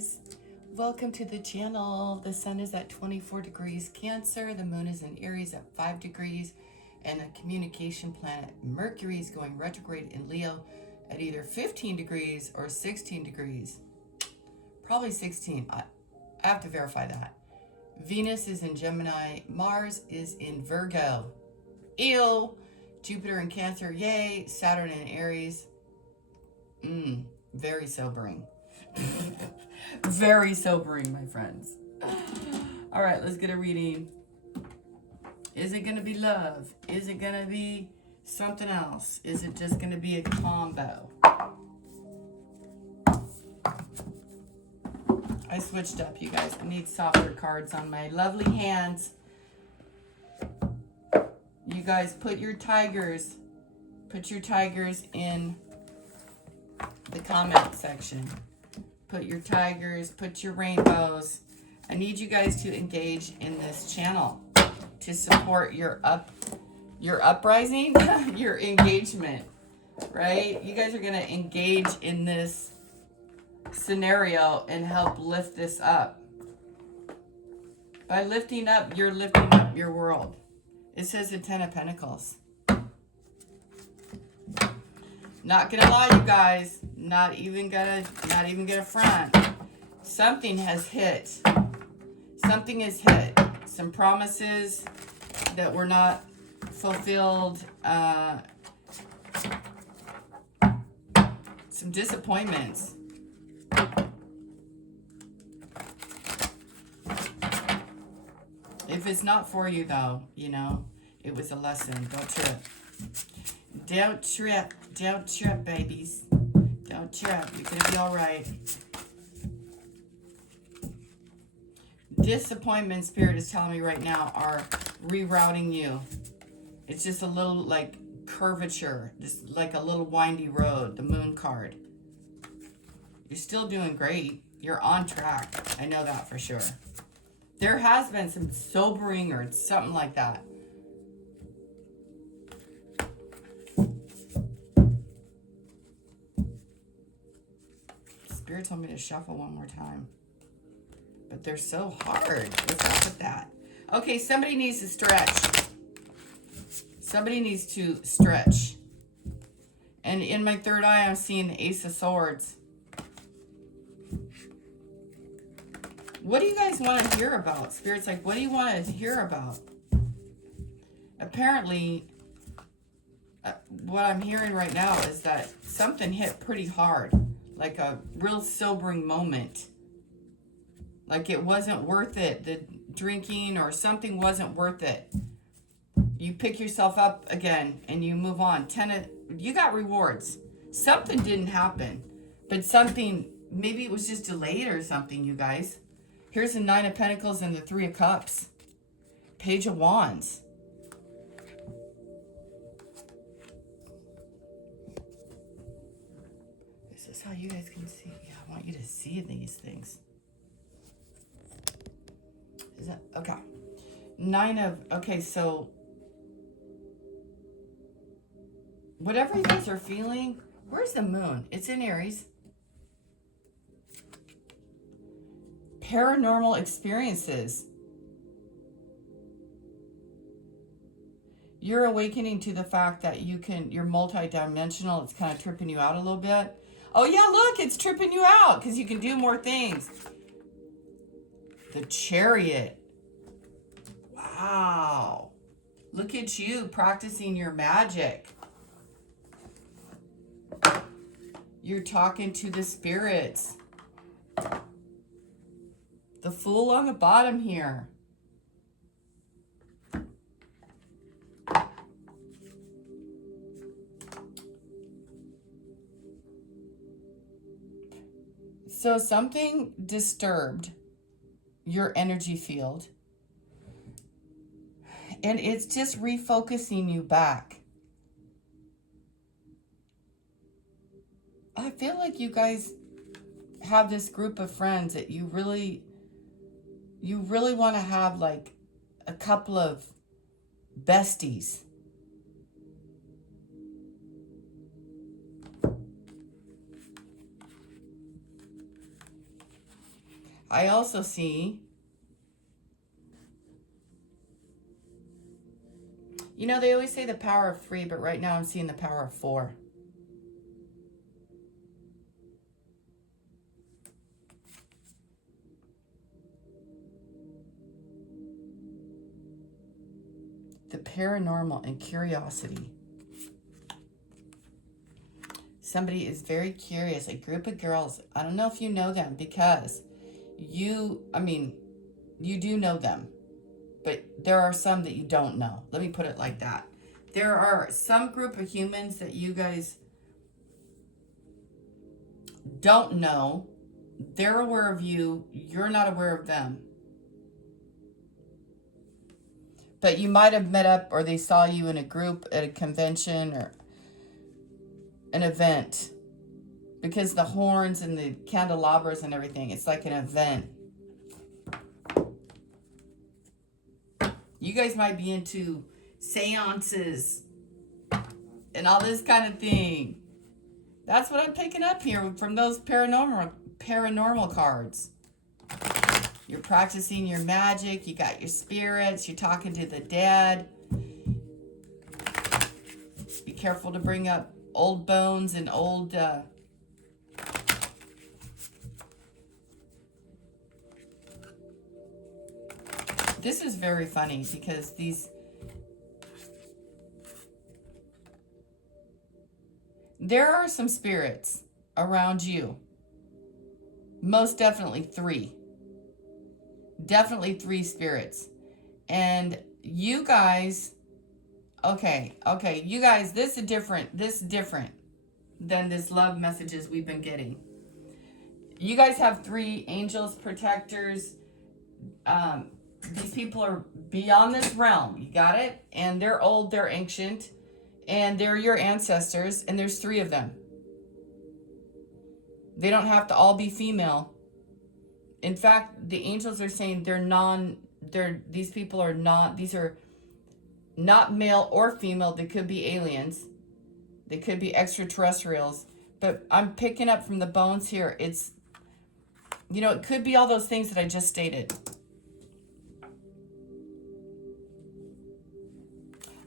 guys, welcome to the channel. The sun is at 24 degrees Cancer, the moon is in Aries at 5 degrees, and the communication planet Mercury is going retrograde in Leo at either 15 degrees or 16 degrees. Probably 16. I have to verify that. Venus is in Gemini, Mars is in Virgo. Ew. Jupiter in Cancer, yay. Saturn in Aries. Very sobering. Very sobering, my friends. All right, let's get a reading. Is it going to be love? Is it going to be something else? Is it just going to be a combo? I switched up, you guys. I need softer cards on my lovely hands. You guys put your tigers in the comment section. Put your tigers, put your rainbows. I need you guys to engage in this channel to support your uprising, your engagement, right? You guys are going to engage in this scenario and help lift this up. By lifting up, you're lifting up your world. It says the 10 of Pentacles. Not gonna lie, you guys. Not even gonna front. Something has hit. Something has hit. Some promises that were not fulfilled. Some disappointments. If it's not for you, though, you know, it was a lesson. Don't trip. Don't trip. Don't trip, babies. Don't trip. You're going to be all right. Disappointment, Spirit is telling me right now, are rerouting you. It's just a little, like, curvature. Just like a little windy road. The moon card. You're still doing great. You're on track. I know that for sure. There has been some sobering or something like that. Spirit told me to shuffle one more time. But they're so hard. What's up with that? Okay, somebody needs to stretch. Somebody needs to stretch. And in my third eye, I'm seeing the Ace of Swords. What do you guys want to hear about? Spirit's like, what do you want to hear about? Apparently, what I'm hearing right now is that something hit pretty hard. Like a real sobering moment. Like it wasn't worth it. The drinking or something wasn't worth it. You pick yourself up again and you move on. You got rewards. Something didn't happen. But something, maybe it was just delayed or something, you guys. Here's the 9 of Pentacles and the 3 of Cups. Page of Wands. This is how you guys can see. Yeah, I want you to see these things. Is that okay? 9 of, okay, so whatever you guys are feeling, where's the moon? It's in Aries. Paranormal experiences. You're awakening to the fact that you're multidimensional. It's kind of tripping you out a little bit. Oh yeah, look, it's tripping you out because you can do more things. The Chariot. Wow. Look at you practicing your magic. You're talking to the spirits. The Fool on the bottom here. So something disturbed your energy field. And it's just refocusing you back. I feel like you guys have this group of friends that you really want to have like a couple of besties. I also see, you know, they always say the power of 3, but right now I'm seeing the power of 4. The paranormal and curiosity. Somebody is very curious. A group of girls. I don't know if you know them because you do know them. But there are some that you don't know. Let me put it like that. There are some group of humans that you guys don't know. They're aware of you. You're not aware of them. But you might have met up, or they saw you in a group at a convention or an event. Because the horns and the candelabras and everything, it's like an event. You guys might be into seances and all this kind of thing. That's what I'm picking up here from those paranormal cards. You're practicing your magic. You got your spirits. You're talking to the dead. Be careful to bring up old bones and old... This is very funny because there are some spirits around you. Most definitely 3. Definitely 3 spirits. And you guys, okay, you guys, this is different than this love messages we've been getting. You guys have 3 angels, protectors. These people are beyond this realm. You got it? And they're old, they're ancient, and they're your ancestors, and there's 3 of them. They don't have to all be female. In fact, the angels are saying these people are not, these are not male or female. They could be aliens. They could be extraterrestrials. But I'm picking up from the bones here. It's, you know, it could be all those things that I just stated.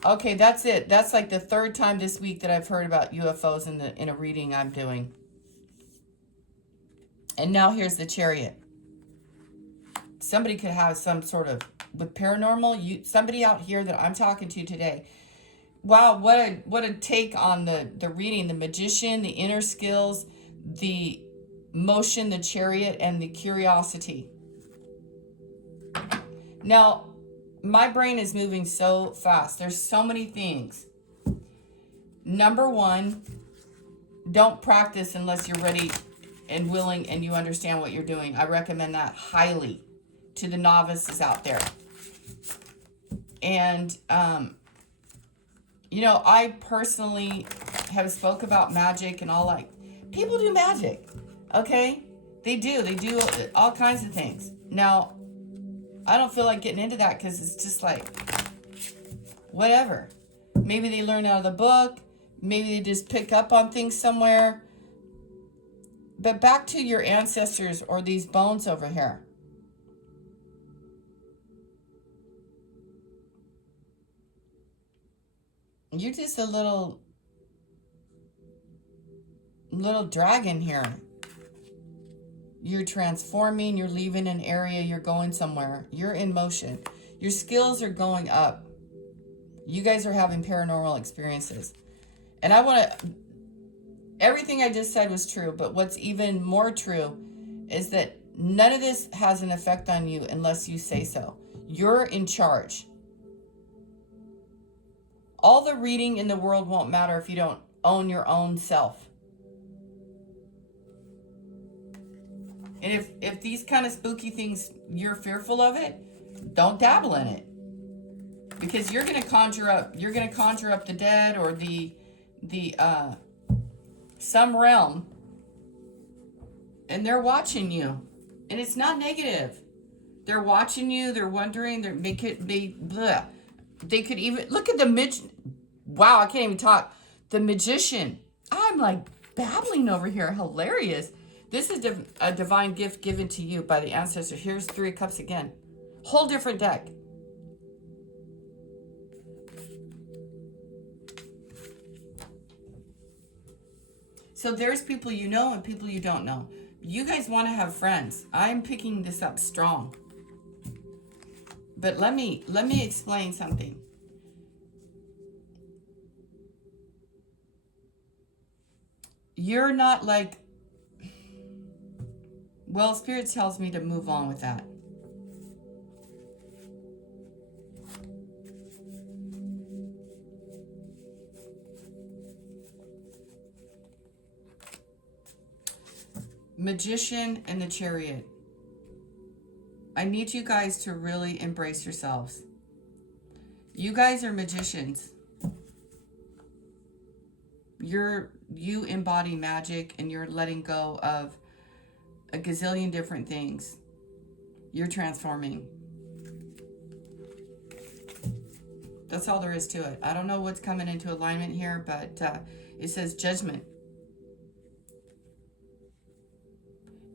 Okay, that's it. That's like the 3rd time this week that I've heard about UFOs in a reading I'm doing. And now here's the Chariot. Somebody could have some sort of, with paranormal, somebody out here that I'm talking to today. Wow, what a take on the reading. The Magician, the inner skills, the motion, the Chariot, and the curiosity. Now, my brain is moving so fast. There's so many things. Number 1, don't practice unless you're ready and willing and you understand what you're doing. I recommend that highly to the novices out there. And, you know, I personally have spoke about magic and all, like, people do magic, okay? They do all kinds of things. Now, I don't feel like getting into that because it's just like, whatever. Maybe they learn out of the book. Maybe they just pick up on things somewhere. But back to your ancestors or these bones over here. You're just a little dragon here. You're transforming, you're leaving an area, you're going somewhere. You're in motion. Your skills are going up. You guys are having paranormal experiences. And I want to, everything I just said was true, but what's even more true is that none of this has an effect on you unless you say so. You're in charge. All the reading in the world won't matter if you don't own your own self. And if these kind of spooky things, you're fearful of it, don't dabble in it. Because you're going to conjure up the dead or the some realm, and they're watching you. And it's not negative. They're watching you, they're wondering, they could even look at the wow, I can't even talk. The Magician. I'm like babbling over here, hilarious. This is a divine gift given to you by the ancestors. Here's Three of Cups again. Whole different deck. So there's people you know and people you don't know. You guys want to have friends. I'm picking this up strong. But let me explain something. You're not like, well, Spirit tells me to move on with that. Magician and the Chariot. I need you guys to really embrace yourselves. You guys are magicians. You embody magic, and you're letting go of a gazillion different things. You're transforming. That's all there is to it. I don't know what's coming into alignment here, but it says judgment.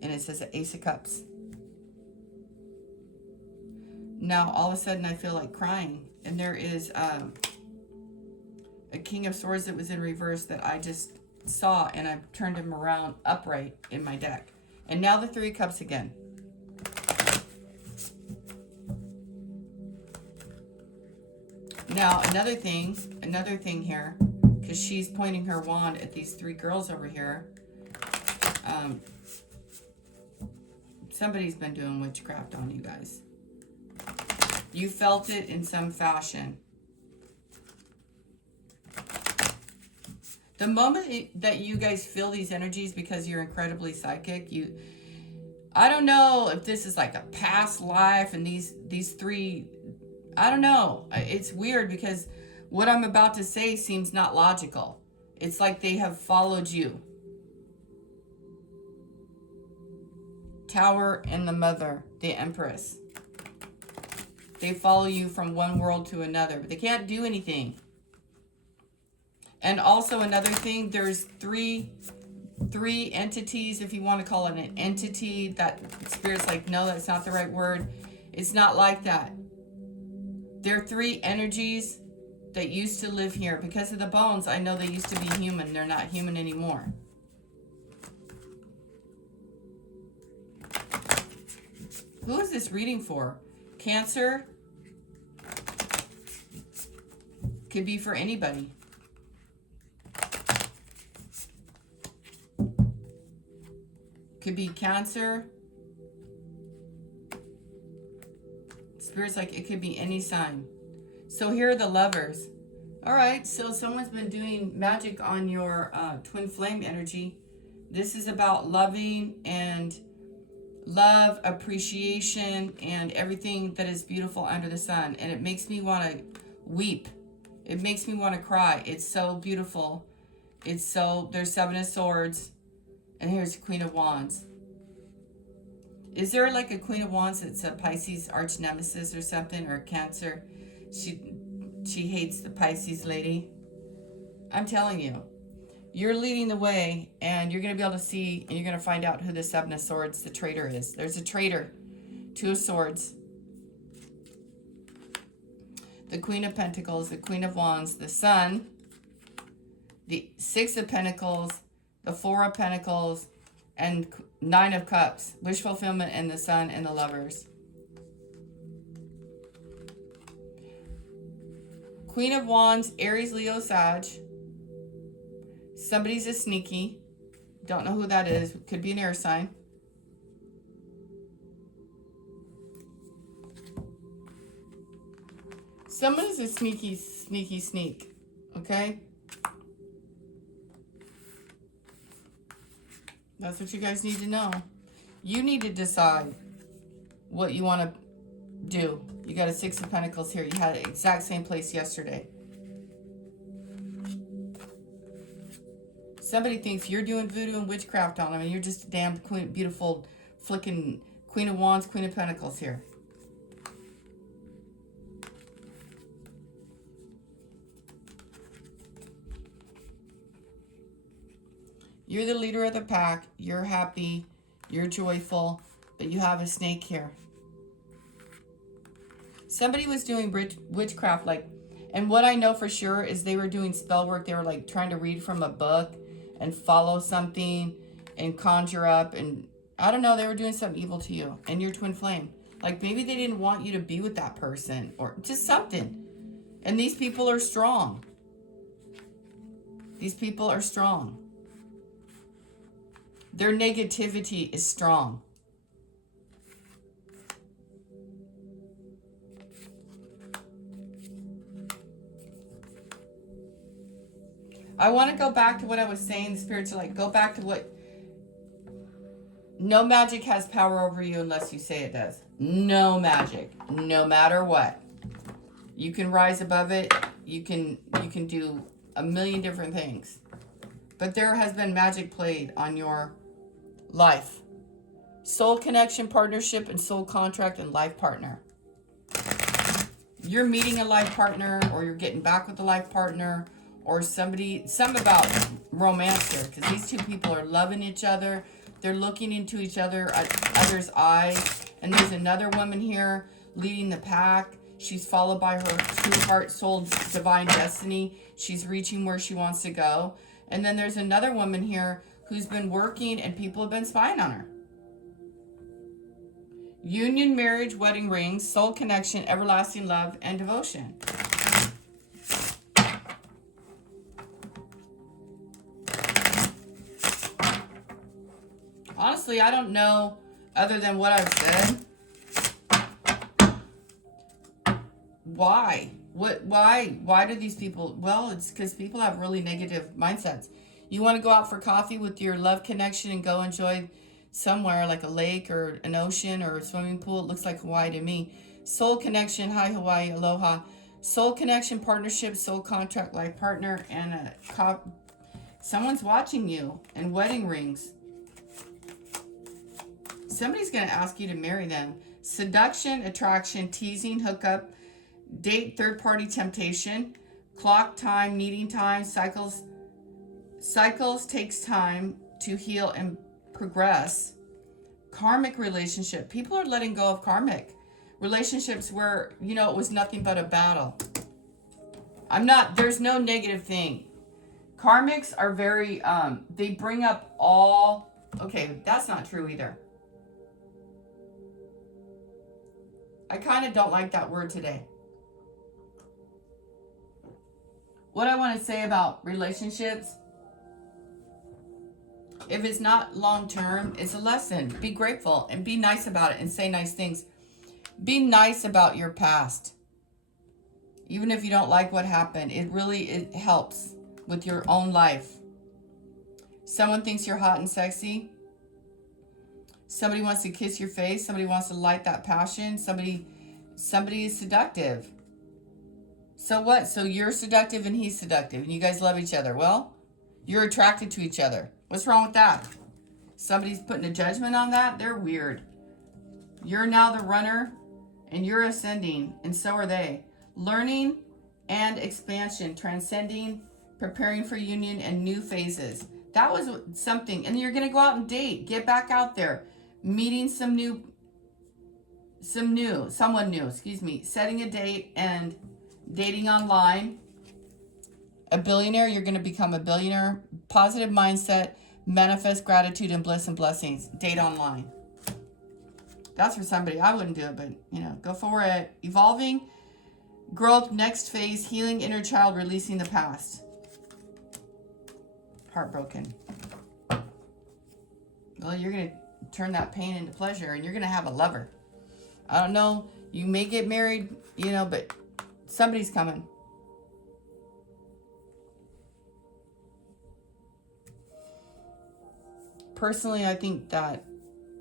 And it says the Ace of Cups. Now, all of a sudden, I feel like crying. And there is a King of Swords that was in reverse that I just saw, and I turned him around upright in my deck. And now the Three of Cups again. Now, another thing here, because she's pointing her wand at these three girls over here. Somebody's been doing witchcraft on you guys. You felt it in some fashion. The moment that you guys feel these energies, because you're incredibly psychic, I don't know if this is like a past life, and these three, I don't know. It's weird because what I'm about to say seems not logical. It's like they have followed you. Tower and the Mother, the Empress. They follow you from one world to another, but they can't do anything. And also another thing, there's three entities, if you want to call it an entity, that Spirit's like, no, that's not the right word. It's not like that. There are three energies that used to live here. Because of the bones, I know they used to be human. They're not human anymore. Who is this reading for? Cancer? Could be for anybody. Could be Cancer. Spirit's like, it could be any sign. So here are the Lovers. All right, so someone's been doing magic on your twin flame energy. This is about loving and love, appreciation, and everything that is beautiful under the sun. And it makes me want to weep. It makes me want to cry. It's so beautiful. There's Seven of Swords. And here's the Queen of Wands. Is there like a Queen of Wands that's a Pisces arch nemesis or something, or a Cancer? She hates the Pisces lady. I'm telling you. You're leading the way, and you're going to be able to see, and you're going to find out who the Seven of Swords, the traitor, is. There's a traitor. Two of Swords. The Queen of Pentacles, the Queen of Wands, the Sun, the Six of Pentacles, the Four of Pentacles, and Nine of Cups. Wish fulfillment, and the Sun, and the Lovers. Queen of Wands, Aries, Leo, Sag. Somebody's a sneaky. Don't know who that is. Could be an air sign. Someone's a sneak. Okay? That's what you guys need to know. You need to decide what you want to do. You got a Six of Pentacles here. You had the exact same place yesterday. Somebody thinks you're doing voodoo and witchcraft on them, and you're just a damn beautiful flicking Queen of Wands, Queen of Pentacles here. You're the leader of the pack. You're happy. You're joyful. But you have a snake here. Somebody was doing witchcraft, like, and what I know for sure is they were doing spell work. They were like trying to read from a book and follow something and conjure up, and I don't know, they were doing something evil to you and your twin flame. Like maybe they didn't want you to be with that person or just something. And these people are strong. These people are strong. Their negativity is strong. I want to go back to what I was saying. The spirits are like, go back to what. No magic has power over you unless you say it does. No magic, no matter what. You can rise above it. You can do a million different things. But there has been magic played on your life. Soul connection, partnership, and soul contract and life partner. You're meeting a life partner, or you're getting back with a life partner, or something about romance here, because these two people are loving each other. They're looking into each other's eyes. And there's another woman here leading the pack. She's followed by her true heart, soul, divine destiny. She's reaching where she wants to go. And then there's another woman here who's been working and people have been spying on her. Union, marriage, wedding rings, soul connection, everlasting love, and devotion. Honestly, I don't know, other than what I've said, why? Why do these people? Well, it's because people have really negative mindsets. You want to go out for coffee with your love connection and go enjoy somewhere like a lake or an ocean or a swimming pool. It looks like Hawaii to me. Soul connection, hi Hawaii, aloha. Soul connection, partnership, soul contract, life partner, and someone's watching you, and wedding rings. Somebody's going to ask you to marry them. Seduction, attraction, teasing, hookup, date, third-party temptation, clock time, needing time, cycles takes time to heal and progress. Karmic relationship. People are letting go of karmic relationships where, it was nothing but a battle. There's no negative thing. Karmics are very, they bring up okay, that's not true either. I kind of don't like that word today. What I want to say about relationships, if it's not long-term, it's a lesson. Be grateful and be nice about it and say nice things. Be nice about your past. Even if you don't like what happened, it helps with your own life. Someone thinks you're hot and sexy. Somebody wants to kiss your face. Somebody wants to light that passion. Somebody is seductive. So what? So you're seductive and he's seductive and you guys love each other. Well, you're attracted to each other. What's wrong with that? Somebody's putting a judgment on that? They're weird. You're now the runner and you're ascending, and so are they. Learning and expansion, transcending, preparing for union and new phases. That was something. And you're going to go out and date. Get back out there. Meeting someone new, setting a date and dating online. A billionaire, you're going to become a billionaire. Positive mindset, manifest gratitude and bliss and blessings. Date online. That's for somebody. I wouldn't do it, but, go for it. Evolving, growth, next phase, healing inner child, releasing the past. Heartbroken. Well, you're going to turn that pain into pleasure, and you're going to have a lover. I don't know. You may get married, but somebody's coming. Personally, I think that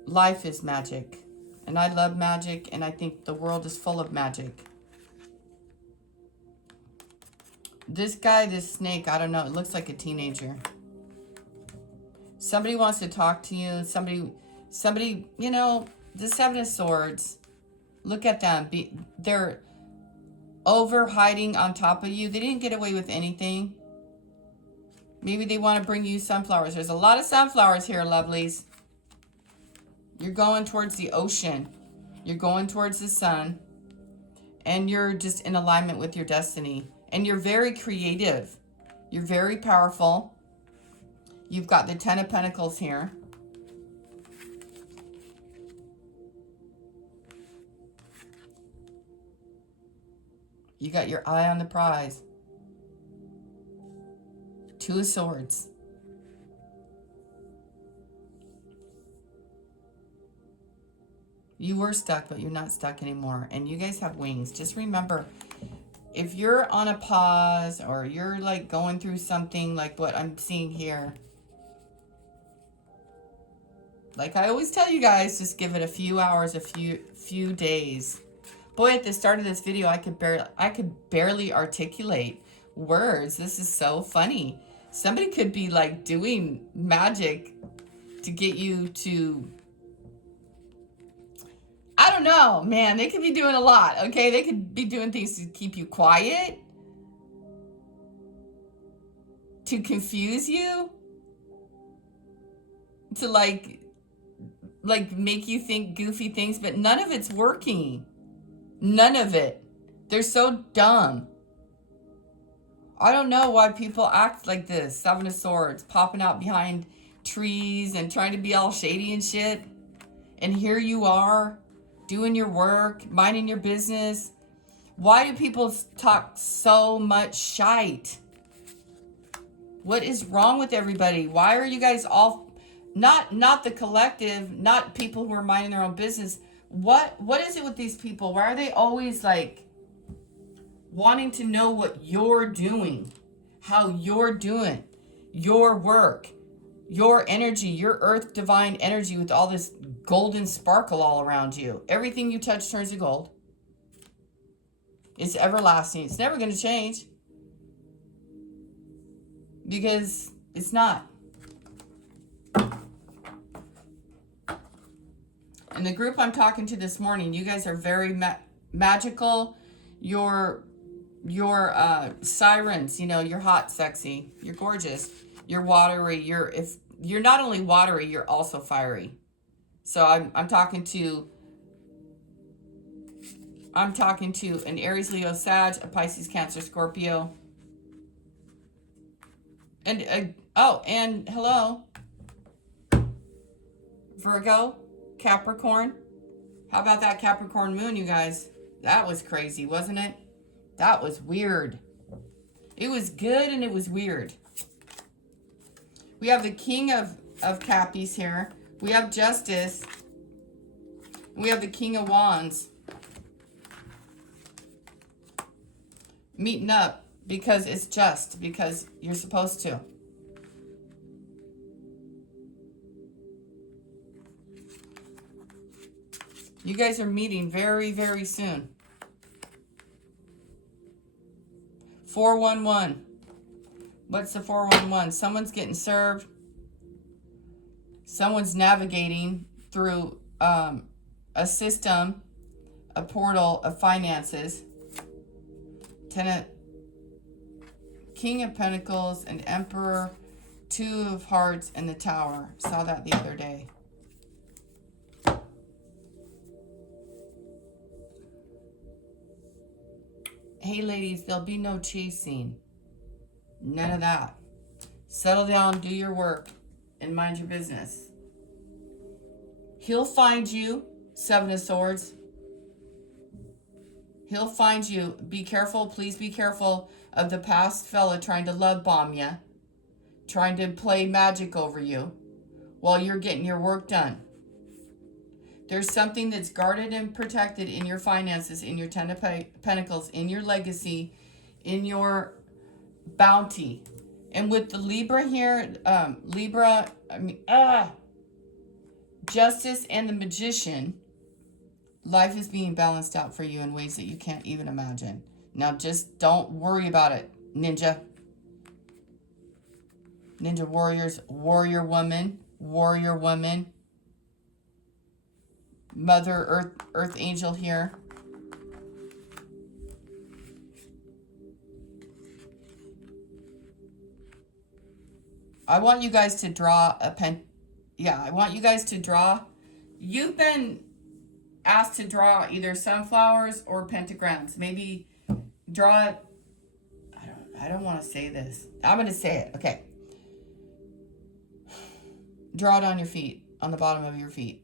life is magic, and I love magic, and I think the world is full of magic. This guy, this snake, I don't know. It looks like a teenager. Somebody wants to talk to you. Somebody, the Seven of Swords. Look at them. They're over hiding on top of you. They didn't get away with anything. Maybe they want to bring you sunflowers. There's a lot of sunflowers here, lovelies. You're going towards the ocean. You're going towards the sun. And you're just in alignment with your destiny. And you're very creative. You're very powerful. You've got the Ten of Pentacles here. You got your eye on the prize. Two of Swords. You were stuck, but you're not stuck anymore. And you guys have wings. Just remember, if you're on a pause or you're like going through something like what I'm seeing here, like I always tell you guys, just give it a few hours, a few days. Boy, at the start of this video, I could barely articulate words. This is so funny. Somebody could be like doing magic to get you to, I don't know, man. They could be doing a lot, okay? They could be doing things to keep you quiet, to confuse you, to like make you think goofy things, but none of it's working. None of it. They're so dumb. I don't know why people act like this. Seven of Swords, popping out behind trees and trying to be all shady and shit. And here you are, doing your work, minding your business. Why do people talk so much shite? What is wrong with everybody? Why are you guys all, not the collective, not people who are minding their own business. What is it with these people? Why are they always like wanting to know what you're doing, how you're doing your work, your energy, your earth divine energy with all this golden sparkle all around you? Everything you touch turns to gold. It's everlasting. It's never going to change because it's not. And the group I'm talking to this morning, you guys are very magical. You're sirens, you know, you're hot, sexy, you're gorgeous, you're watery, you're not only watery, you're also fiery. So I'm talking to an Aries, Leo, Sag, a Pisces, Cancer, Scorpio. And and hello, Virgo, Capricorn. How about that Capricorn moon, you guys? That was crazy, wasn't it? That was weird. It was good and it was weird. We have the King of Cappies here. We have Justice. We have the King of Wands. Meeting up because it's just, because you're supposed to. You guys are meeting very, very soon. 411. What's the 411? Someone's getting served. Someone's navigating through a system, a portal of finances. King of Pentacles, an Emperor, Two of Hearts, and the Tower. Saw that the other day. Hey ladies, there'll be no chasing. None of that. Settle down, do your work, and mind your business. He'll find you, Seven of Swords. He'll find you. Be careful, please be careful of the past fella trying to love bomb you, trying to play magic over you while you're getting your work done. There's something that's guarded and protected in your finances, in your Ten of Pentacles, in your legacy, in your bounty. And with the Libra here, Justice and the Magician, life is being balanced out for you in ways that you can't even imagine. Now just don't worry about it, Ninja. Ninja warriors, warrior woman, Mother Earth Angel here. I want you guys to draw a pen. Yeah, I want you guys to draw. You've been asked to draw either sunflowers or pentagrams. Maybe draw it. I don't want to say this. I'm going to say it. Okay. Draw it on your feet, on the bottom of your feet.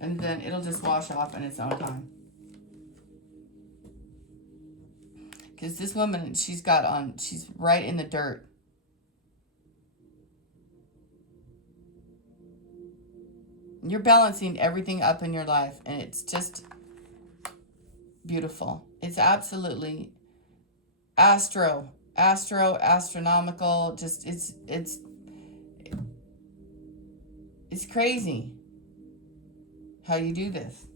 And then it'll just wash off in its own time. Because this woman, she's right in the dirt. You're balancing everything up in your life, and it's just beautiful. It's absolutely astronomical. Just it's crazy how you do this.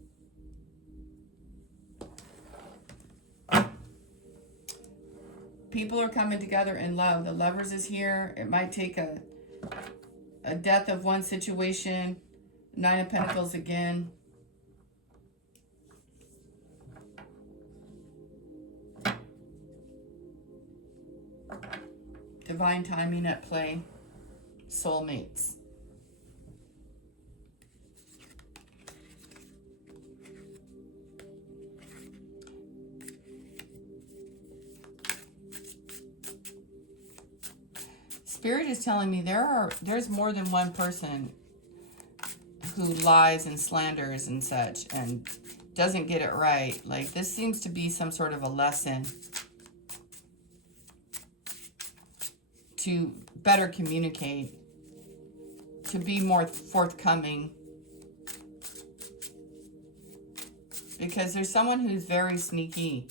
People are coming together in love. The Lovers is here. It might take a death of one situation. Nine of Pentacles again. Divine timing at play. Soulmates. Spirit is telling me there's more than one person who lies and slanders and such and doesn't get it right. Like, this seems to be some sort of a lesson to better communicate, to be more forthcoming. Because there's someone who's very sneaky.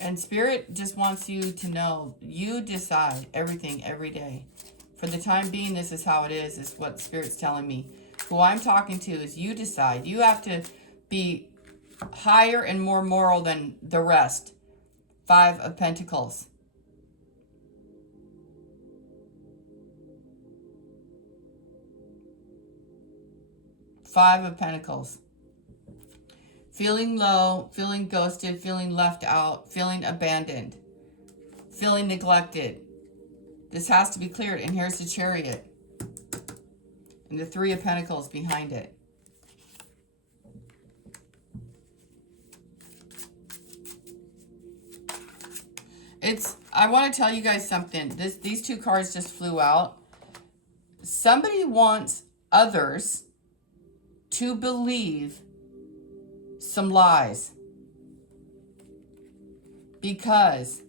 And Spirit just wants you to know, you decide everything every day. For the time being, this is how it is what Spirit's telling me. Who I'm talking to is you decide. You have to be higher and more moral than the rest. Five of Pentacles. Five of Pentacles. Feeling low, feeling ghosted, feeling left out, feeling abandoned, feeling neglected. This has to be cleared. And here's the Chariot. And the Three of Pentacles behind it. I want to tell you guys something. These two cards just flew out. Somebody wants others to believe some lies, because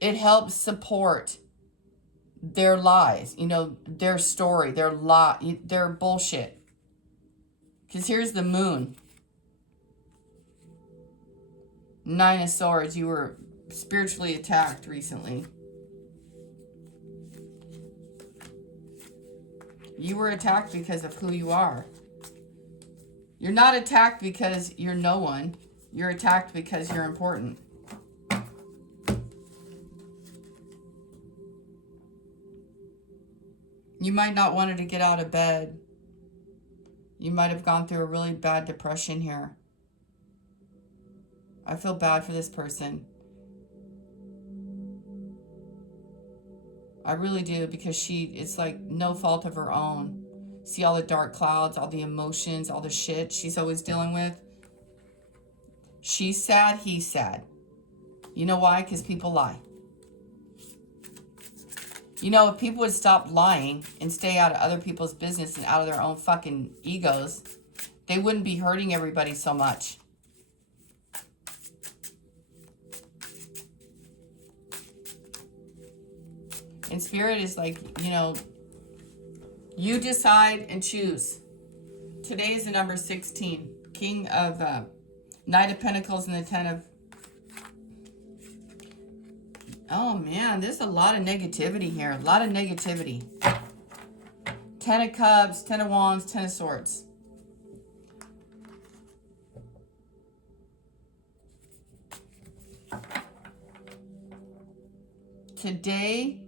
it helps support their lies, their story, their lie, their bullshit. Because here's the Moon. Nine of Swords. You were spiritually attacked recently. You were attacked because of who you are. You're not attacked because you're no one. You're attacked because you're important. You might not wanted to get out of bed. You might have gone through a really bad depression here. I feel bad for this person. I really do, because it's like no fault of her own. See all the dark clouds, all the emotions, all the shit she's always dealing with. She's sad, he's sad. You know why? Because people lie. If people would stop lying and stay out of other people's business and out of their own fucking egos, they wouldn't be hurting everybody so much. And Spirit is like, you decide and choose. Today is the number 16. King of Knight of Pentacles and the 10 of... Oh, man. There's a lot of negativity here. A lot of negativity. 10 of Cups, 10 of Wands, 10 of Swords. Today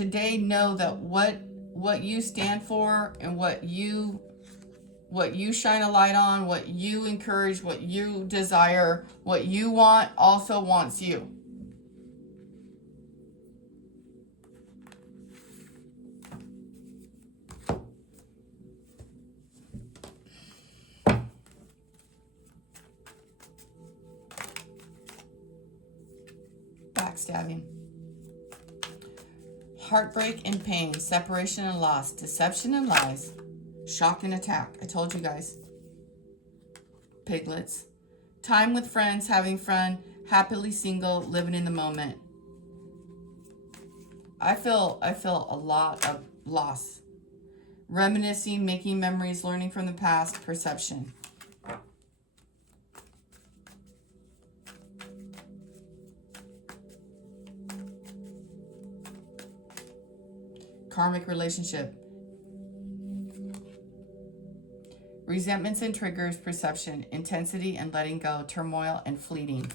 today know that what you stand for and what you shine a light on, what you encourage, what you desire, what you want also wants you. Backstabbing. Heartbreak and pain, separation and loss, deception and lies, shock and attack. I told you guys. Piglets. Time with friends, having fun, happily single, living in the moment. I feel a lot of loss. Reminiscing, making memories, learning from the past, perception. Karmic relationship. Resentments and triggers, perception, intensity and letting go, turmoil and fleeting.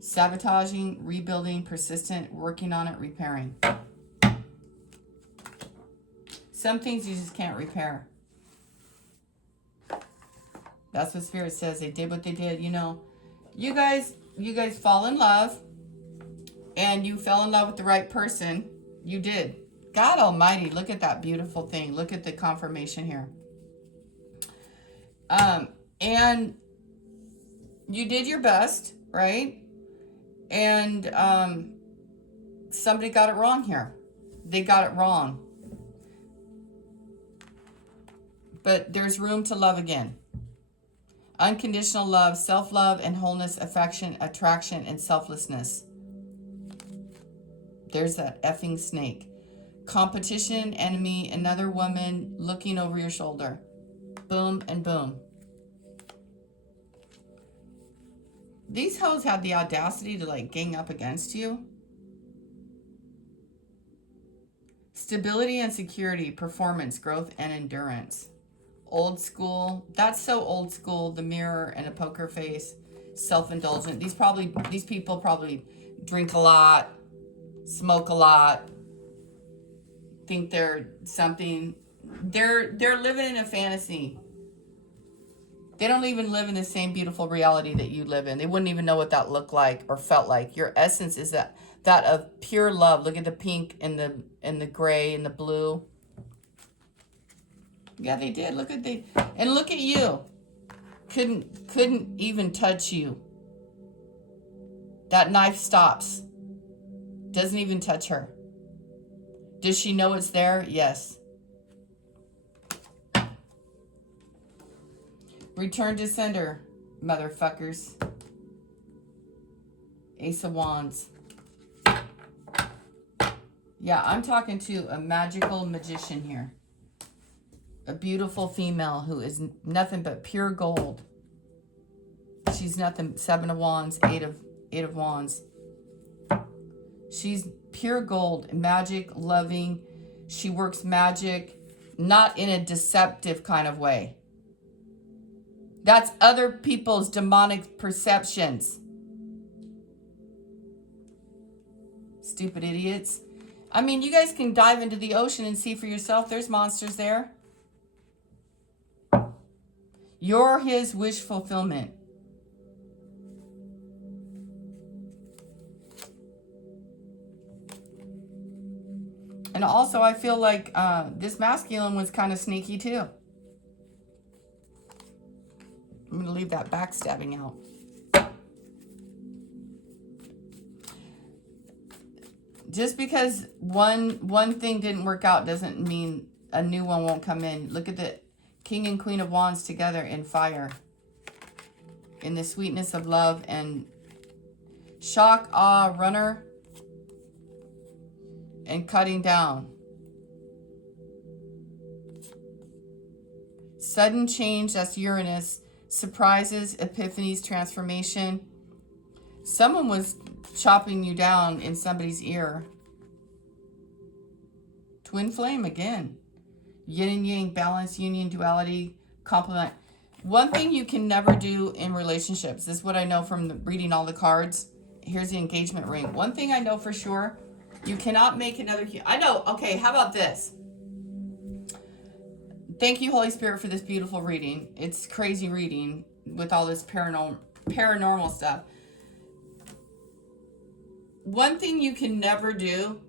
Sabotaging, rebuilding, persistent, working on it, repairing. Some things you just can't repair. That's what Spirit says. They did what they did. You know, you guys fall in love, and you fell in love with the right person. You did. God Almighty, look at that beautiful thing. Look at the confirmation here. And you did your best, right? And somebody got it wrong here. They got it wrong. But there's room to love again. Unconditional love, self-love and wholeness, affection, attraction, and selflessness. There's that effing snake. Competition, enemy, another woman looking over your shoulder. Boom and boom. These hoes had the audacity to like gang up against you. Stability and security, performance, growth, and endurance. Old school. That's so old school. The mirror and a poker face. Self-indulgent. These people probably drink a lot, smoke a lot, think they're something. They're living in a fantasy. They don't even live in the same beautiful reality that you live in. They wouldn't even know what that looked like or felt like. Your essence is that of pure love. Look at the pink and the gray and the blue. Yeah, they did. Look at you. Couldn't even touch you. That knife stops. Doesn't even touch her. Does she know it's there? Yes. Return to sender, motherfuckers. Ace of Wands. Yeah, I'm talking to a magical magician here. A beautiful female who is nothing but pure gold. She's nothing. 7 of Wands, 8 of Wands. She's pure gold, magic, loving. She works magic, not in a deceptive kind of way. That's other people's demonic perceptions. Stupid idiots. I mean, you guys can dive into the ocean and see for yourself. There's monsters there. You're his wish fulfillment. And also, I feel like this masculine was kind of sneaky too. I'm going to leave that backstabbing out. Just because one thing didn't work out doesn't mean a new one won't come in. Look at the King and Queen of Wands together in fire. In the sweetness of love and shock, awe, runner, and cutting down. Sudden change, that's Uranus. Surprises, epiphanies, transformation. Someone was chopping you down in somebody's ear. Twin flame again. Yin and yang, balance, union, duality, complement. One thing you can never do in relationships, this is what I know from reading all the cards, Here's the engagement ring. One thing I know for sure, you cannot make another... I know. Okay, how about this? Thank you, Holy Spirit, for this beautiful reading. It's crazy reading with all this paranormal stuff. One thing you can never do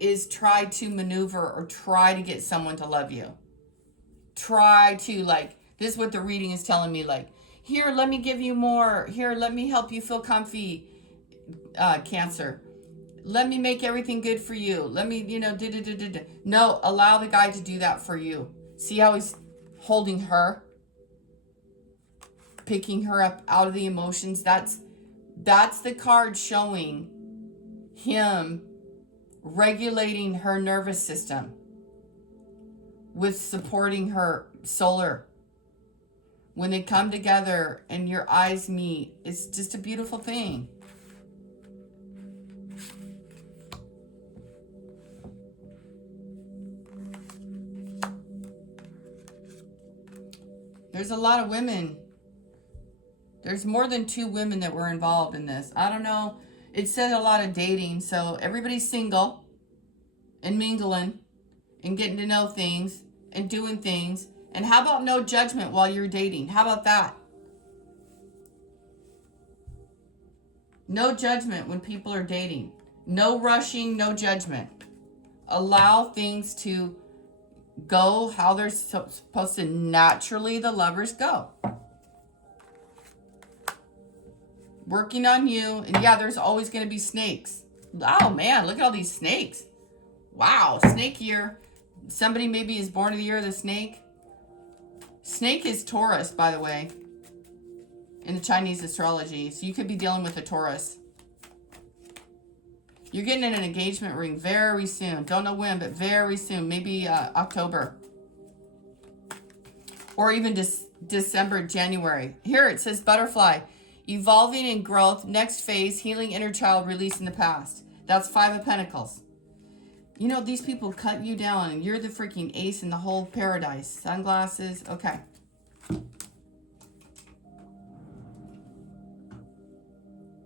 is try to maneuver or try to get someone to love you. Try to, like, this is what the reading is telling me, like, here, let me give you more. Here, let me help you feel comfy, Cancer. Let me make everything good for you. Let me, No, allow the guy to do that for you. See how he's holding her? Picking her up out of the emotions. That's the card showing him regulating her nervous system with supporting her solar. When they come together and your eyes meet, it's just a beautiful thing. There's a lot of women. There's more than 2 women that were involved in this. I don't know. It said a lot of dating, so everybody's single and mingling and getting to know things and doing things. And how about no judgment while you're dating? How about that? No judgment when people are dating. No rushing, no judgment. Allow things to go how they're supposed to naturally, the lovers go. Working on you. And yeah, there's always going to be snakes. Oh man, look at all these snakes. Wow, snake year. Somebody maybe is born in the year of the snake. Snake is Taurus, by the way, in the Chinese astrology. So you could be dealing with a Taurus. You're getting an engagement ring very soon. Don't know when, but very soon. Maybe October. Or even December, January. Here it says butterfly. Evolving in growth. Next phase. Healing inner child. Release in the past. That's 5 of Pentacles. You know, these people cut you down and you're the freaking ace in the whole paradise. Sunglasses. Okay.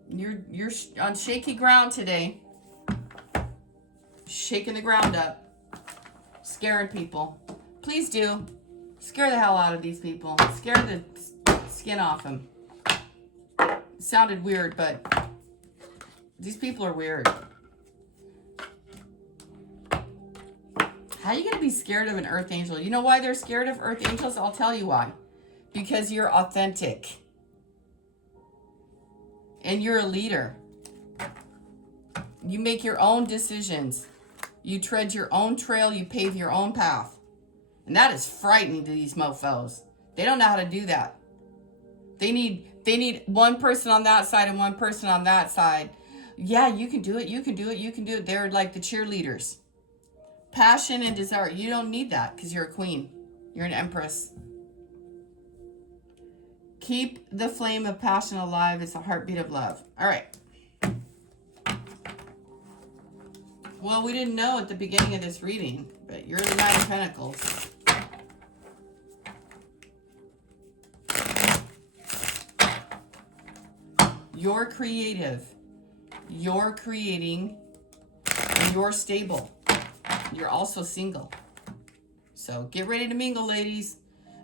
You're on shaky ground today. Shaking the ground up. Scaring people. Please do. Scare the hell out of these people. Scare the skin off them. Sounded weird, but these people are weird. How are you going to be scared of an earth angel? You know why they're scared of earth angels? I'll tell you why. Because you're authentic. And you're a leader. You make your own decisions. You tread your own trail. You pave your own path. And that is frightening to these mofos. They don't know how to do that. They need one person on that side and one person on that side. Yeah, you can do it. You can do it. You can do it. They're like the cheerleaders. Passion and desire. You don't need that because you're a queen. You're an empress. Keep the flame of passion alive. It's a heartbeat of love. All right. Well, we didn't know at the beginning of this reading, but you're the Knight of Pentacles. You're creative. You're creating. And you're stable. You're also single. So get ready to mingle, ladies.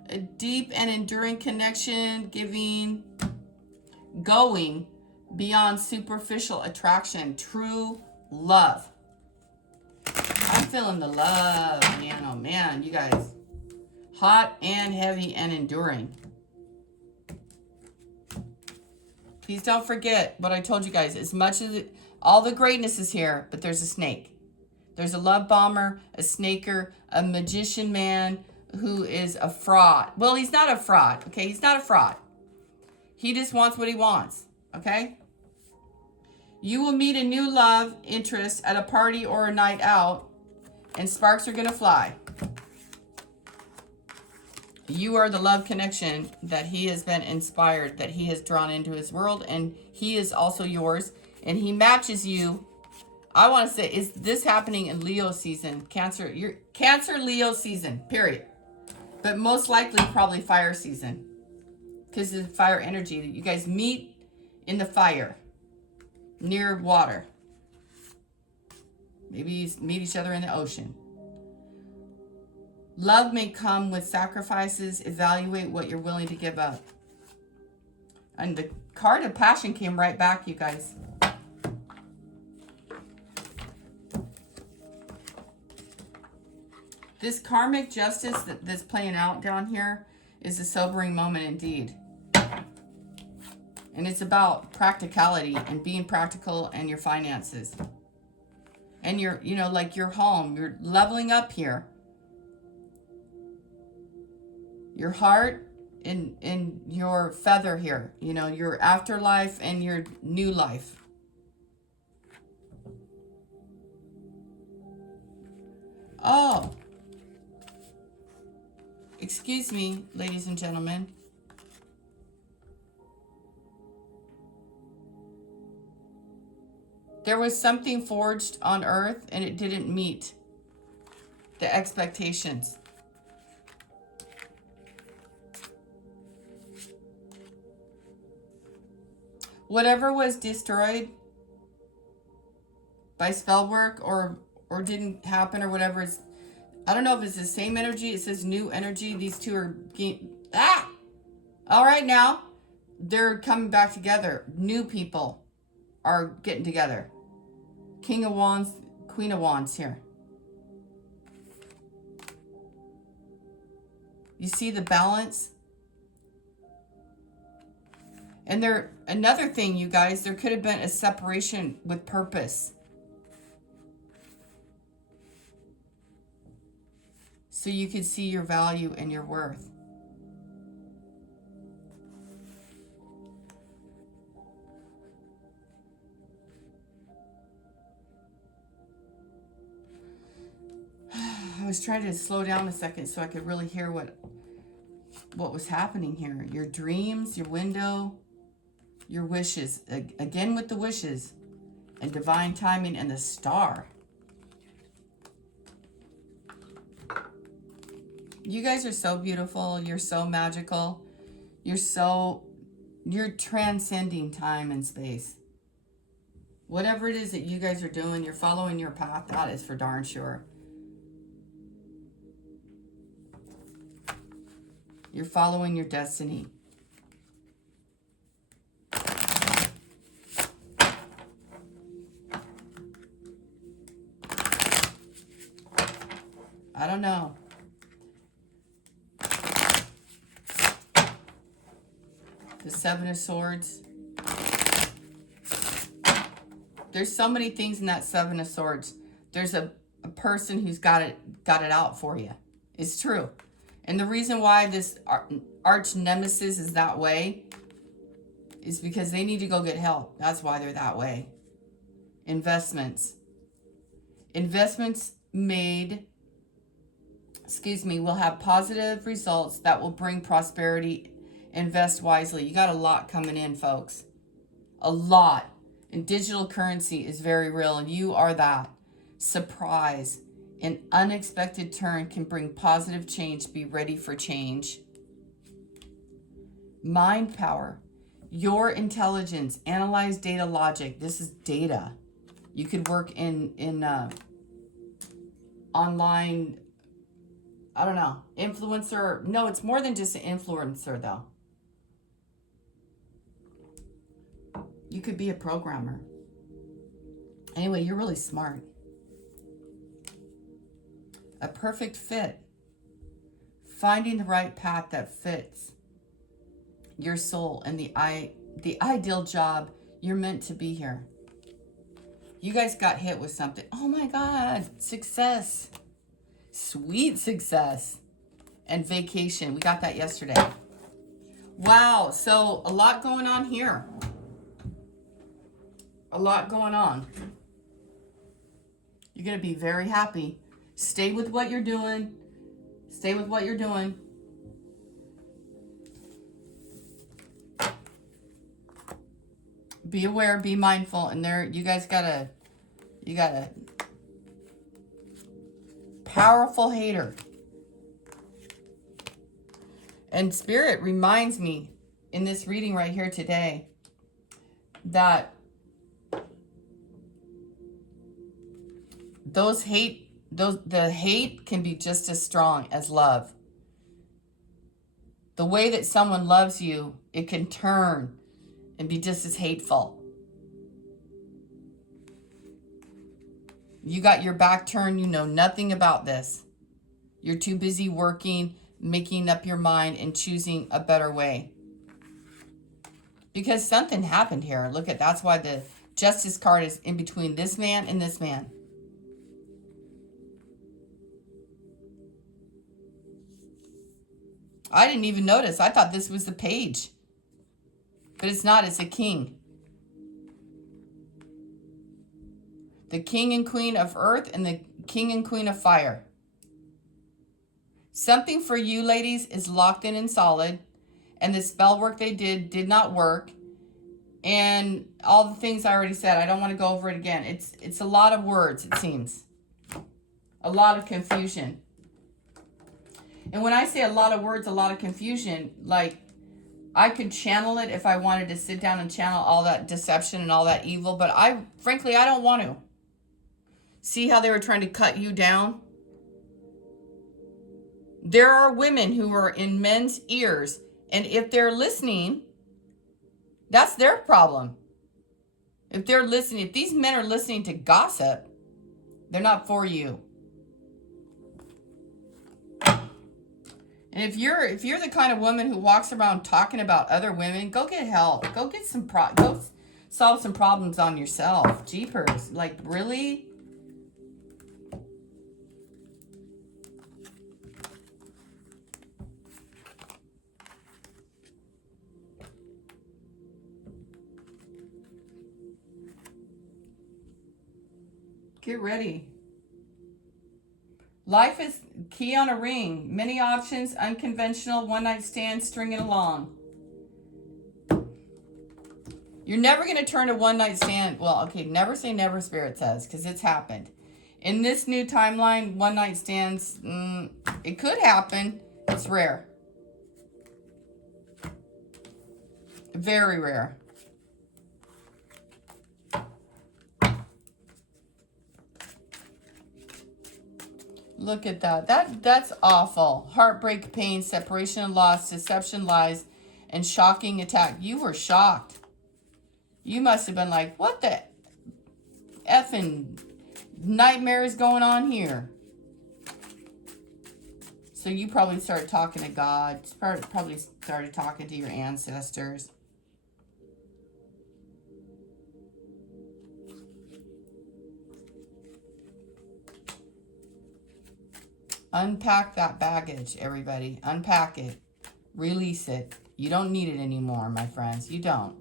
A deep and enduring connection, giving, going beyond superficial attraction. True love. I'm feeling the love, man. Oh, man, you guys. Hot and heavy and enduring. Please don't forget what I told you guys. As much as all the greatness is here, but there's a snake. There's a love bomber, a snaker, a magician man who is a fraud. Well, he's not a fraud, okay? He's not a fraud. He just wants what he wants, okay? You will meet a new love interest at a party or a night out, and sparks are going to fly. You are the love connection that he has been inspired, that he has drawn into his world, and he is also yours, and he matches you. I want to say, is this happening in Leo season? Cancer, Leo season, period. But most likely probably fire season. Because of fire energy. You guys meet in the fire, near water. Maybe you meet each other in the ocean. Love may come with sacrifices. Evaluate what you're willing to give up. And the card of passion came right back, you guys. This karmic justice that's playing out down here is a sobering moment indeed. And it's about practicality and being practical and your finances. And your, you know, like your home, you're leveling up here. Your heart and your feather here, you know, your afterlife and your new life. Oh, excuse me, ladies and gentlemen. There was something forged on earth and it didn't meet the expectations. Whatever was destroyed by spell work or didn't happen or whatever, it's, I don't know if it's the same energy. It says new energy. These two are all right now. They're coming back together. New people are getting together. King of Wands, Queen of Wands here. You see the balance? And there, another thing, you guys, there could have been a separation with purpose. So you could see your value and your worth. I was trying to slow down a second so I could really hear what was happening here. Your dreams, your window, your wishes. Again with the wishes and divine timing and the star. You guys are so beautiful. You're so magical. You're transcending time and space. Whatever it is that you guys are doing, you're following your path. That is for darn sure. You're following your destiny. I don't know. The Seven of Swords. There's so many things in that Seven of Swords. There's a person who's got it out for you. It's true. And the reason why this arch nemesis is that way is because they need to go get help. That's why they're that way. Investments. Investments made, will have positive results that will bring prosperity. Invest wisely. You got a lot coming in, folks. A lot. And digital currency is very real. And you are that. Surprise. An unexpected turn can bring positive change. Be ready for change. Mind power. Your intelligence. Analyze data logic. This is data. You could work in online, I don't know, influencer. No, it's more than just an influencer, though. You could be a programmer. Anyway, you're really smart. A perfect fit. Finding the right path that fits your soul and the ideal job. You're meant to be here. You guys got hit with something. Oh my God. Success. Sweet success. And vacation. We got that yesterday. Wow. So a lot going on here. A lot going on. You're going to be very happy. Stay with what you're doing. Stay with what you're doing. Be aware, be mindful, and there you got a powerful hater. And Spirit reminds me in this reading right here today that the hate can be just as strong as love. The way that someone loves you, it can turn and be just as hateful. You got your back turned, you know nothing about this. You're too busy working, making up your mind, and choosing a better way. Because something happened here. Look at, that's why the Justice card is in between this man and this man. I didn't even notice. I thought this was the page. But it's not. It's a king. The king and queen of earth and the king and queen of fire. Something for you ladies is locked in and solid. And the spell work they did not work. And all the things I already said. I don't want to go over it again. It's a lot of words, it seems. A lot of confusion. And when I say a lot of words, a lot of confusion, like I could channel it if I wanted to sit down and channel all that deception and all that evil, but frankly, I don't want to. See how they were trying to cut you down? There are women who are in men's ears, and if they're listening, that's their problem. If they're listening, if these men are listening to gossip, they're not for you. And if you're the kind of woman who walks around talking about other women, go get help. Go get go solve some problems on yourself. Jeepers. Like, really? Get ready. Life is key on a ring. Many options, unconventional, one-night stand, stringing along. You're never going to turn a one-night stand. Well, okay, never say never, Spirit says, because it's happened. In this new timeline, one-night stands, it could happen. It's rare. Very rare. Look at that. That's awful. Heartbreak, pain, separation and loss, deception, lies, and shocking attack. You were shocked. You must have been like, what the effing nightmare is going on here? So you probably started talking to God. Probably started talking to your ancestors. Unpack that baggage, everybody. Unpack it. Release it. You don't need it anymore, my friends. You don't.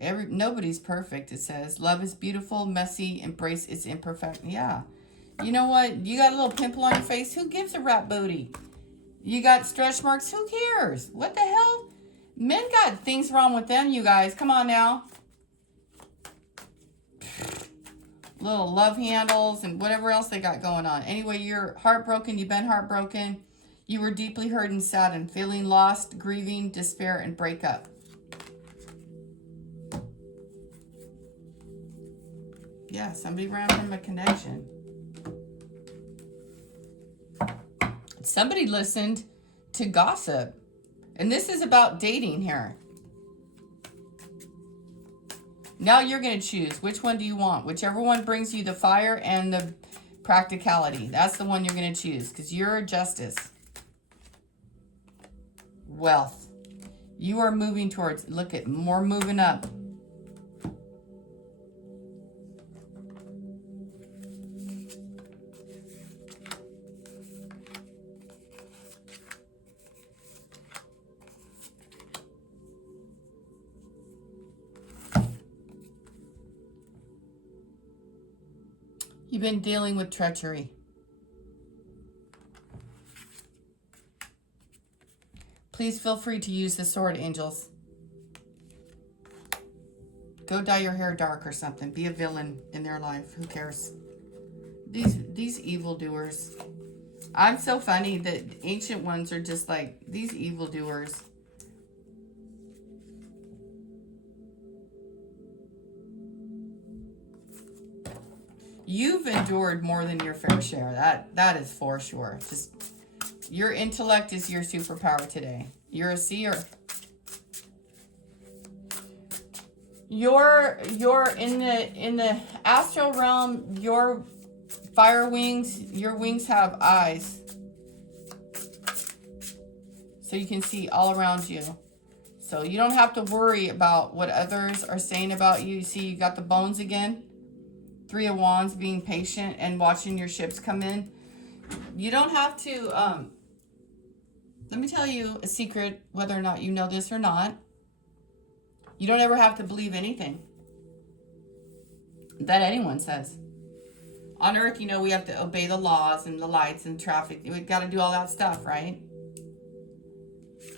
Nobody's perfect, it says. Love is beautiful, messy, embrace its imperfect. Yeah. You know what? You got a little pimple on your face. Who gives a rat booty? You got stretch marks. Who cares? What the hell? Men got things wrong with them, you guys. Come on now. Little love handles and whatever else they got going on. Anyway, you're heartbroken. You've been heartbroken. You were deeply hurt and saddened, feeling lost, grieving, despair, and breakup. Yeah, somebody ran from a connection. Somebody listened to gossip. And this is about dating here. Now you're going to choose. Which one do you want? Whichever one brings you the fire and the practicality. That's the one you're going to choose because you're justice. Wealth. You are moving towards, look at, more moving up. You've been dealing with treachery. Please feel free to use the sword, angels. Go dye your hair dark or something. Be a villain in their life. Who cares? These evildoers. I'm so funny that ancient ones are just like these evildoers. You've endured more than your fair share. That is for sure. Just your intellect is your superpower today. You're a seer. You're in the astral realm. Your fire wings. Your wings have eyes, so you can see all around you. So you don't have to worry about what others are saying about you. You see, you got the bones again. 3 of Wands, being patient and watching your ships come in. You don't have to, let me tell you a secret, whether or not you know this or not. You don't ever have to believe anything that anyone says. On Earth, you know, we have to obey the laws and the lights and traffic. We've got to do all that stuff, right?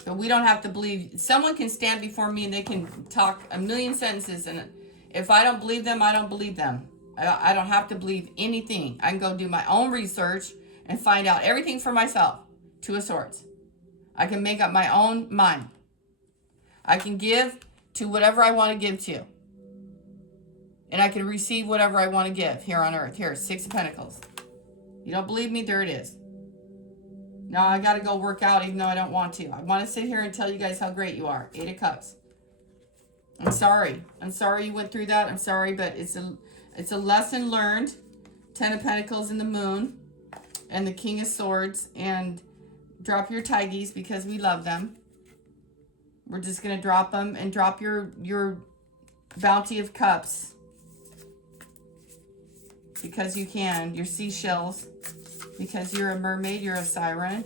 But we don't have to believe. Someone can stand before me and they can talk a million sentences, and if I don't believe them, I don't believe them. I don't have to believe anything. I can go do my own research and find out everything for myself, to a source. I can make up my own mind. I can give to whatever I want to give to. And I can receive whatever I want to give here on Earth. Here, 6 of Pentacles. You don't believe me? There it is. Now I got to go work out even though I don't want to. I want to sit here and tell you guys how great you are. 8 of Cups. I'm sorry. I'm sorry you went through that. I'm sorry, but it's a lesson learned. 10 of Pentacles in the Moon. And the King of Swords. And drop your tigies because we love them. We're just going to drop them. And drop your bounty of cups. Because you can. Your seashells. Because you're a mermaid. You're a siren.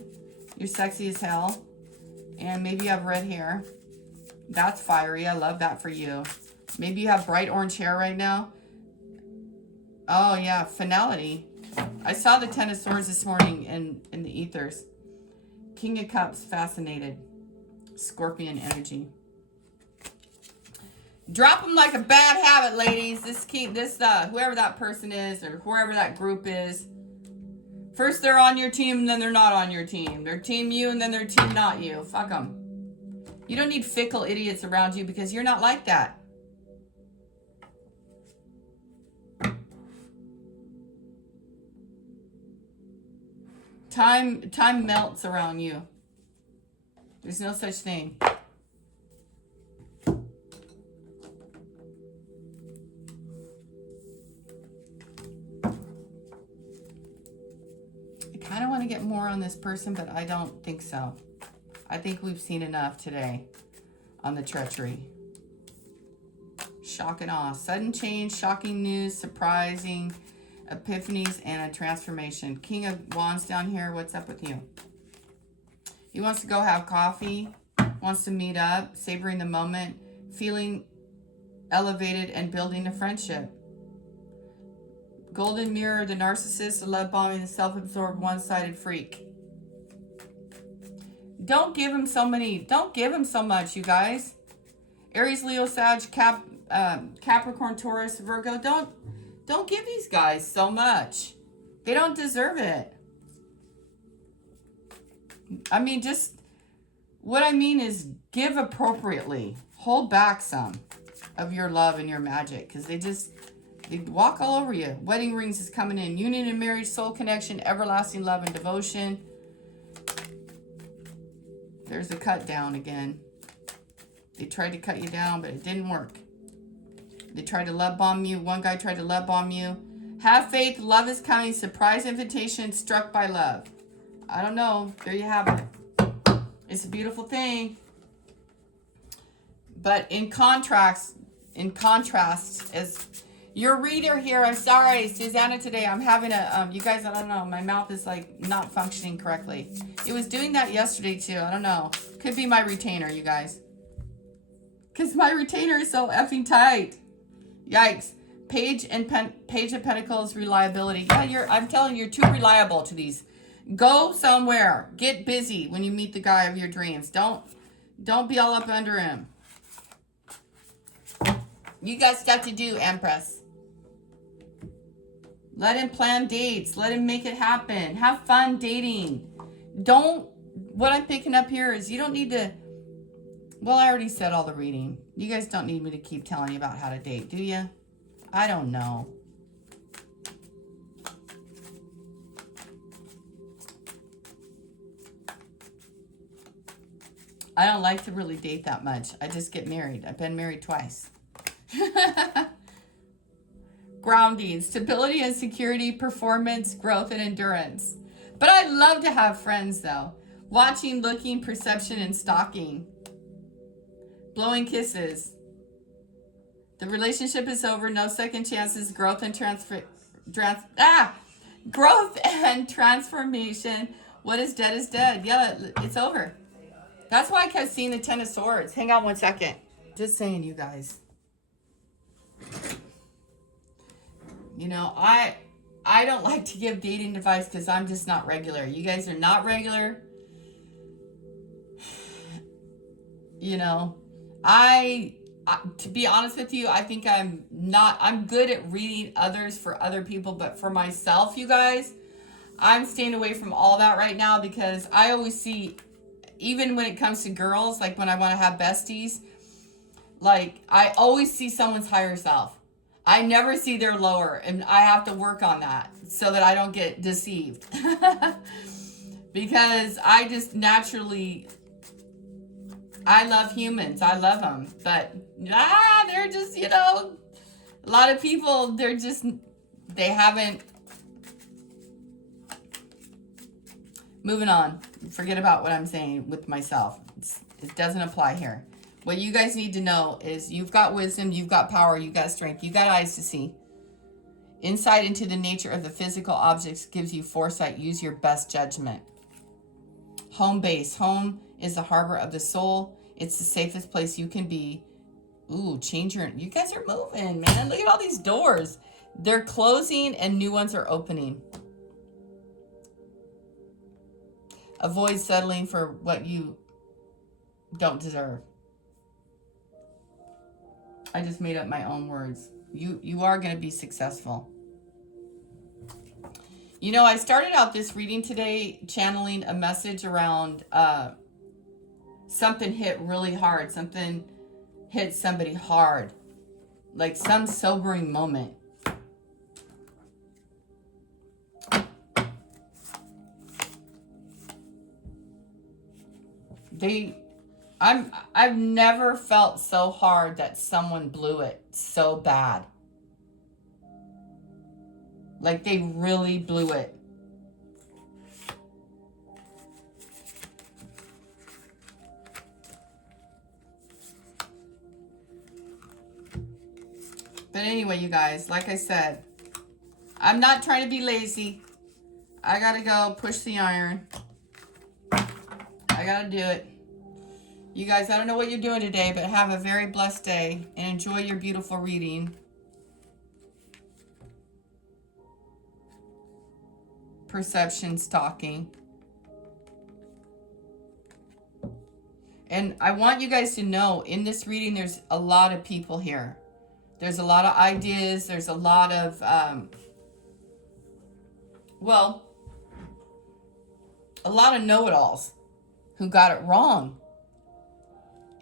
You're sexy as hell. And maybe you have red hair. That's fiery. I love that for you. Maybe you have bright orange hair right now. Oh, yeah. Finality. I saw the 10 of Swords this morning in the ethers. King of Cups. Fascinated. Scorpion energy. Drop them like a bad habit, ladies. Whoever that person is or whoever that group is. First they're on your team, and then they're not on your team. They're team you, and then they're team not you. Fuck them. You don't need fickle idiots around you because you're not like that. Time melts around you. There's no such thing. I kind of want to get more on this person, but I don't think so. I think we've seen enough today on the treachery. Shock and awe. Sudden change, shocking news, surprising epiphanies, and a transformation. King of Wands down here. What's up with you? He wants to go have coffee, wants to meet up, savoring the moment, feeling elevated, and building a friendship. Golden Mirror, the narcissist, the love bombing, the self-absorbed, one-sided freak. Don't give him so much, you guys. Aries, Leo, Sag, Capricorn, Taurus, Virgo. Don't give these guys so much. They don't deserve it. I mean, what I mean is give appropriately. Hold back some of your love and your magic, because they walk all over you. Wedding rings is coming in. Union and marriage, soul connection, everlasting love and devotion. There's a cut down again. They tried to cut you down, but it didn't work. They tried to love bomb you. One guy tried to love bomb you. Have faith. Love is coming. Surprise invitation. Struck by love. I don't know. There you have it. It's a beautiful thing. But in contrast, as your reader here, I'm sorry, Susanna, today I'm having you guys, I don't know, my mouth is like not functioning correctly. It was doing that yesterday too. I don't know. Could be my retainer, you guys. Because my retainer is so effing tight. Yikes. Page of Pentacles, reliability. Yeah, I'm telling you, you're too reliable to these. Go somewhere. Get busy when you meet the guy of your dreams. Don't be all up under him. You got stuff to do, Empress. Let him plan dates. Let him make it happen. Have fun dating. What I'm picking up here is you don't need to, well, I already said all the reading. You guys don't need me to keep telling you about how to date, do you? I don't know. I don't like to really date that much. I just get married. I've been married twice. Grounding, stability and security, performance, growth, and endurance. But I love to have friends, though. Watching, looking, perception, and stalking. Blowing kisses. The relationship is over. No second chances. Growth and growth and transformation. What is dead is dead. Yeah, it's over. That's why I kept seeing the Ten of Swords. Hang on one second. Just saying, you guys. You know, I don't like to give dating advice because I'm just not regular. You guys are not regular. You know, to be honest with you, I think I'm good at reading others for other people, but for myself, you guys, I'm staying away from all that right now because I always see, even when it comes to girls, like when I want to have besties, like I always see someone's higher self. I never see their lower, and I have to work on that so that I don't get deceived. Because I just naturally, I love humans. I love them. But, they're just, you know, a lot of people, they haven't. Moving on. Forget about what I'm saying with myself. It doesn't apply here. What you guys need to know is you've got wisdom, you've got power, you've got strength, you've got eyes to see. Insight into the nature of the physical objects gives you foresight. Use your best judgment. Home base. Home is the harbor of the soul. It's the safest place you can be. Ooh, you guys are moving, man. Look at all these doors. They're closing and new ones are opening. Avoid settling for what you don't deserve. I just made up my own words. You are going to be successful. You know, I started out this reading today channeling a message around something hit really hard. Something hit somebody hard. Like some sobering moment. I've never felt so hard that someone blew it so bad. Like they really blew it. But anyway, you guys, like I said, I'm not trying to be lazy. I gotta go push the iron. I gotta do it. You guys, I don't know what you're doing today, but have a very blessed day and enjoy your beautiful reading. Perception stalking. And I want you guys to know, in this reading, there's a lot of people here. There's a lot of ideas. There's a lot of, a lot of know-it-alls who got it wrong.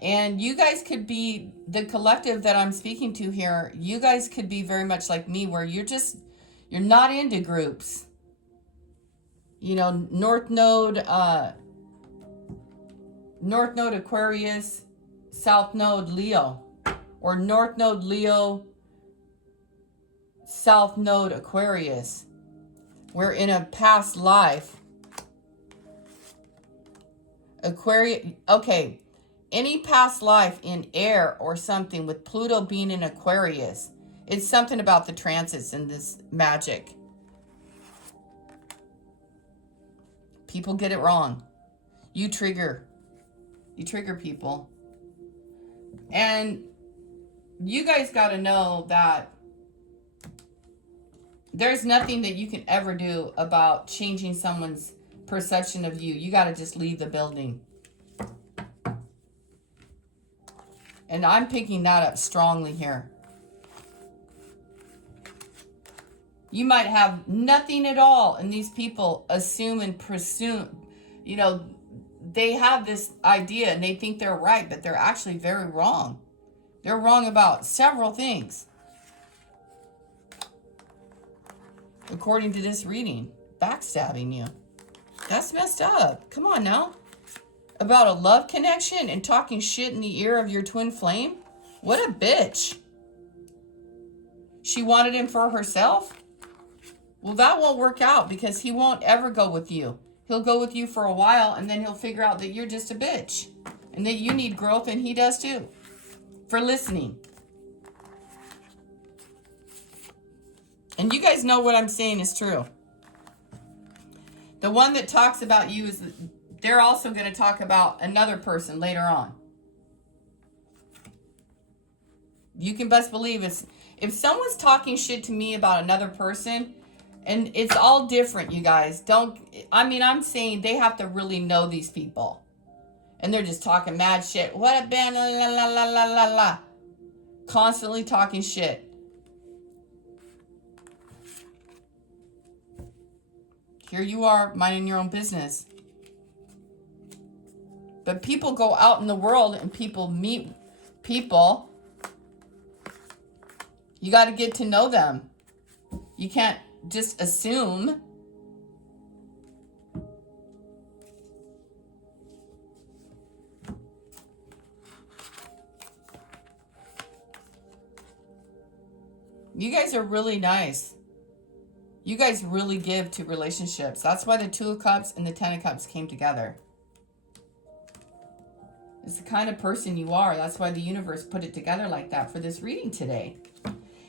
And you guys could be, the collective that I'm speaking to here, you guys could be very much like me, where you're not into groups. You know, North Node Aquarius, South Node Leo, or North Node Leo, South Node Aquarius. We're in a past life. Okay. Any past life in air or something with Pluto being in Aquarius. It's something about the transits and this magic. People get it wrong. You trigger people. And you guys got to know that there's nothing that you can ever do about changing someone's perception of you. You got to just leave the building. And I'm picking that up strongly here. You might have nothing at all, and these people assume and presume, you know, they have this idea and they think they're right, but they're actually very wrong. They're wrong about several things. According to this reading, backstabbing you. That's messed up. Come on now. About a love connection and talking shit in the ear of your twin flame? What a bitch. She wanted him for herself? Well, that won't work out because he won't ever go with you. He'll go with you for a while and then he'll figure out that you're just a bitch and that you need growth, and he does too. For listening. And you guys know what I'm saying is true. The one that talks about you is, they're also going to talk about another person later on. You can best believe it's, if someone's talking shit to me about another person, and it's all different, you guys. I'm saying they have to really know these people. And they're just talking mad shit. What a band, la la la la la la la. Constantly talking shit. Here you are, minding your own business. But people go out in the world and people meet people. You got to get to know them. You can't just assume. You guys are really nice. You guys really give to relationships. That's why the Two of Cups and the Ten of Cups came together. It's the kind of person you are. That's why the universe put it together like that for this reading today.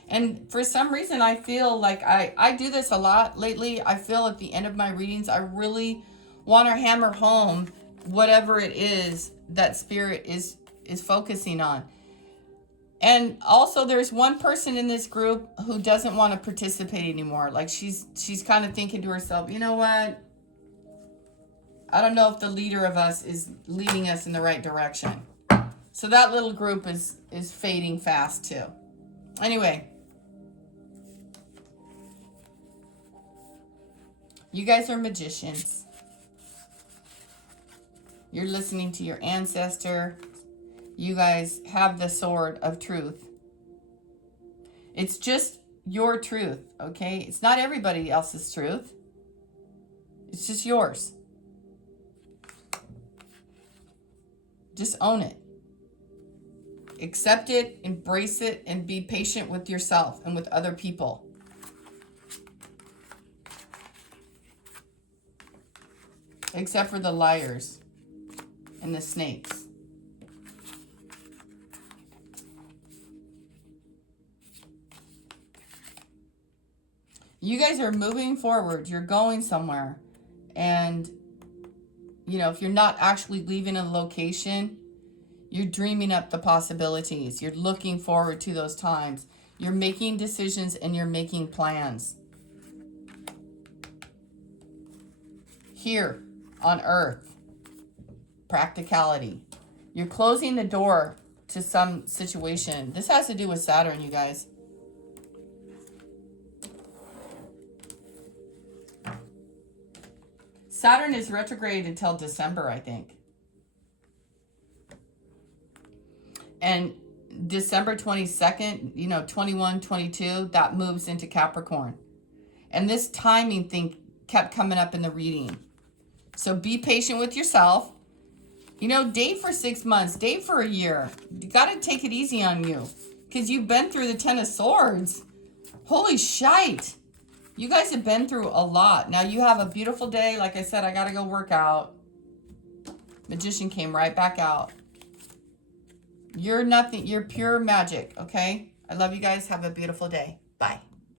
And for some reason, I feel like I do this a lot lately. I feel at the end of my readings, I really want to hammer home whatever it is that Spirit is focusing on. And also, there's one person in this group who doesn't want to participate anymore. Like, she's kind of thinking to herself, you know what? I don't know if the leader of us is leading us in the right direction. So that little group is fading fast too. Anyway. You guys are magicians. You're listening to your ancestor. You guys have the sword of truth. It's just your truth, okay? It's not everybody else's truth. It's just yours. Just own it. Accept it, embrace it, and be patient with yourself and with other people. Except for the liars and the snakes. You guys are moving forward. You're going somewhere. And, you know, if you're not actually leaving a location, you're dreaming up the possibilities. You're looking forward to those times. You're making decisions and you're making plans. Here on Earth, practicality. You're closing the door to some situation. This has to do with Saturn, you guys. Saturn is retrograde until December, I think. And December 22nd, you know, 21, 22, that moves into Capricorn. And this timing thing kept coming up in the reading. So be patient with yourself. You know, date for 6 months, date for a year. You got to take it easy on you because you've been through the Ten of Swords. Holy shite. You guys have been through a lot. Now you have a beautiful day. Like I said, I got to go work out. Magician came right back out. You're nothing. You're pure magic, okay? I love you guys. Have a beautiful day. Bye.